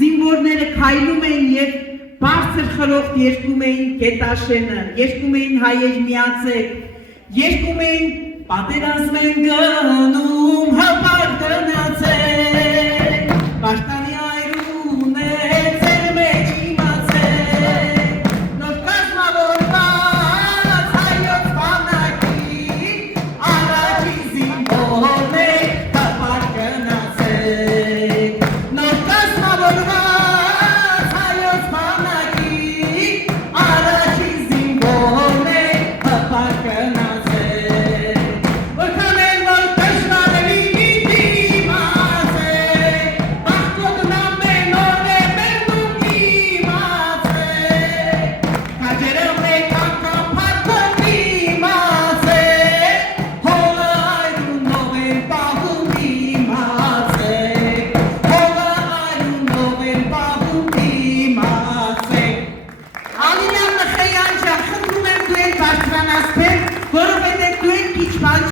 զինվորները քայլում էին եւ բարձր խրոխտ երգում էին Գետաշենը, երգում էին հայեր միացեք, երգում էին պատերազմ են գնում հապար գնացեք, պաշտանի այրուն է ձեր մեջ իմացեք, նոր կազմավորված հայոց բանակի առաջի զինվորն եք հապար գնացեք, նոր կազմավորված հայոց բանակի առաջի զինվորն եք հապար գնացեք, որքան էլ որ դժվարելի դիմացեք, բախտոտն ամեն օր է մերնում իմացեք, քաջերը մեկ անգամ փառքով իմացեք, հողը այրունով են պահում իմացեք, հողը այրունով են պահում իմացեք։ Ալինան Մխեյան ջան, խնդրում եմ դու եք բարձրանաս, որովհետև դու եք քիչ բան